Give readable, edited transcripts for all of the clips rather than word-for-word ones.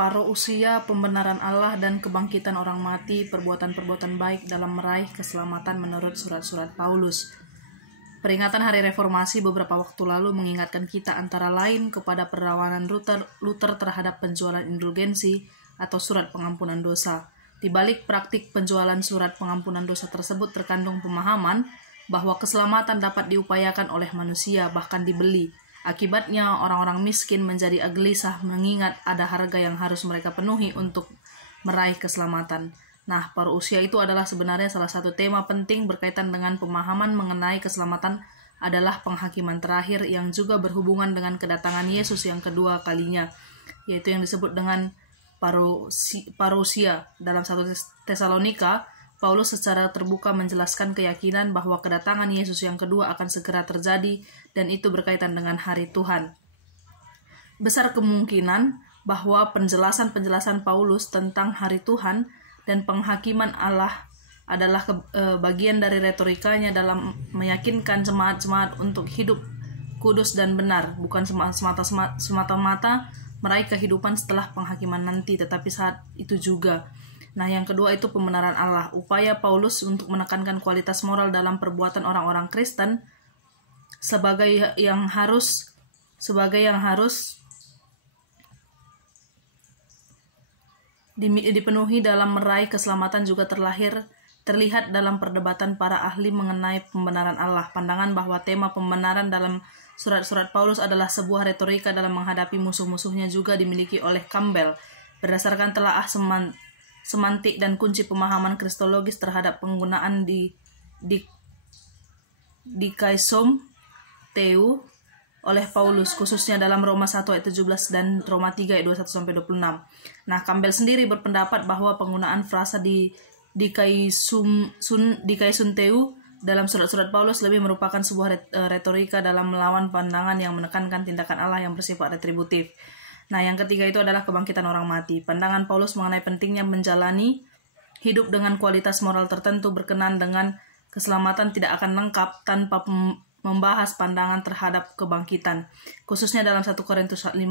Parousia, pembenaran Allah dan kebangkitan orang mati, perbuatan-perbuatan baik dalam meraih keselamatan menurut surat-surat Paulus. Peringatan Hari Reformasi beberapa waktu lalu mengingatkan kita antara lain kepada perlawanan Luther terhadap penjualan indulgensi atau surat pengampunan dosa. Di balik praktik penjualan surat pengampunan dosa tersebut terkandung pemahaman bahwa keselamatan dapat diupayakan oleh manusia, bahkan dibeli. Akibatnya orang-orang miskin menjadi gelisah mengingat ada harga yang harus mereka penuhi untuk meraih keselamatan. Nah, parousia itu adalah sebenarnya salah satu tema penting berkaitan dengan pemahaman mengenai keselamatan adalah penghakiman terakhir yang juga berhubungan dengan kedatangan Yesus yang kedua kalinya, yaitu yang disebut dengan parousia. Dalam 1 Tesalonika, Paulus secara terbuka menjelaskan keyakinan bahwa kedatangan Yesus yang kedua akan segera terjadi dan itu berkaitan dengan hari Tuhan. Besar kemungkinan bahwa penjelasan-penjelasan Paulus tentang hari Tuhan dan penghakiman Allah adalah bagian dari retorikanya dalam meyakinkan jemaat-jemaat untuk hidup kudus dan benar, bukan semata-mata meraih kehidupan setelah penghakiman nanti, tetapi saat itu juga. Nah, yang kedua itu pembenaran Allah. Upaya Paulus untuk menekankan kualitas moral dalam perbuatan orang-orang Kristen sebagai yang harus dipenuhi dalam meraih keselamatan juga terlihat dalam perdebatan para ahli mengenai pembenaran Allah. Pandangan bahwa tema pembenaran dalam surat-surat Paulus adalah sebuah retorika dalam menghadapi musuh-musuhnya juga dimiliki oleh Campbell. Berdasarkan telaah semantik dan kunci pemahaman kristologis terhadap penggunaan dikaisum teu oleh Paulus, khususnya dalam Roma 1 ayat 17 dan Roma 3 ayat 21-26. Nah, Campbell sendiri berpendapat bahwa penggunaan frasa dikaisum teu dalam surat-surat Paulus lebih merupakan sebuah retorika dalam melawan pandangan yang menekankan tindakan Allah yang bersifat retributif. Nah, yang ketiga itu adalah kebangkitan orang mati. Pandangan Paulus mengenai pentingnya menjalani hidup dengan kualitas moral tertentu berkenan dengan keselamatan tidak akan lengkap tanpa membahas pandangan terhadap kebangkitan. Khususnya dalam 1 Korintus 15.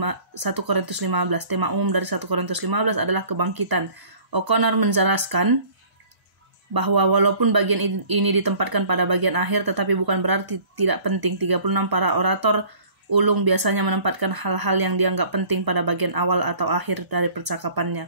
Tema umum dari 1 Korintus 15 adalah kebangkitan. O'Connor menjelaskan bahwa walaupun bagian ini ditempatkan pada bagian akhir, tetapi bukan berarti tidak penting. 36 para orator ulung biasanya menempatkan hal-hal yang dianggap penting pada bagian awal atau akhir dari percakapannya.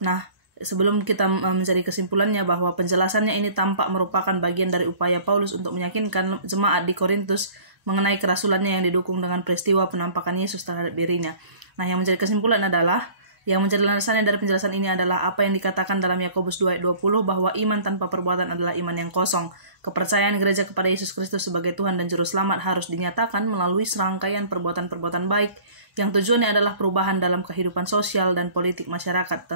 Nah, sebelum kita mencari kesimpulannya bahwa penjelasannya ini tampak merupakan bagian dari upaya Paulus untuk meyakinkan jemaat di Korintus mengenai kerasulannya yang didukung dengan peristiwa penampakan Yesus terhadap dirinya. Nah, yang menjadi kesimpulan adalah yang menjadi landasannya dari penjelasan ini adalah apa yang dikatakan dalam Yakobus 2 ayat 20 bahwa iman tanpa perbuatan adalah iman yang kosong. Kepercayaan gereja kepada Yesus Kristus sebagai Tuhan dan Juru Selamat harus dinyatakan melalui serangkaian perbuatan-perbuatan baik yang tujuannya adalah perubahan dalam kehidupan sosial dan politik masyarakat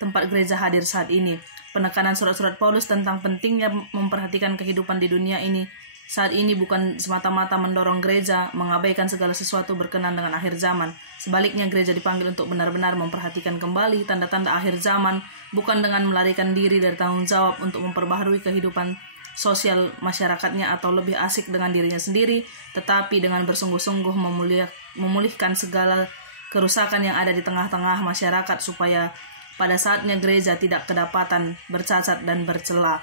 tempat gereja hadir saat ini. Penekanan surat-surat Paulus tentang pentingnya memperhatikan kehidupan di dunia ini saat ini bukan semata-mata mendorong gereja mengabaikan segala sesuatu berkenan dengan akhir zaman. Sebaliknya, gereja dipanggil untuk benar-benar memperhatikan kembali tanda-tanda akhir zaman, bukan dengan melarikan diri dari tanggung jawab untuk memperbaharui kehidupan sosial masyarakatnya atau lebih asik dengan dirinya sendiri, tetapi dengan bersungguh-sungguh memulihkan segala kerusakan yang ada di tengah-tengah masyarakat supaya pada saatnya gereja tidak kedapatan bercacat dan bercela.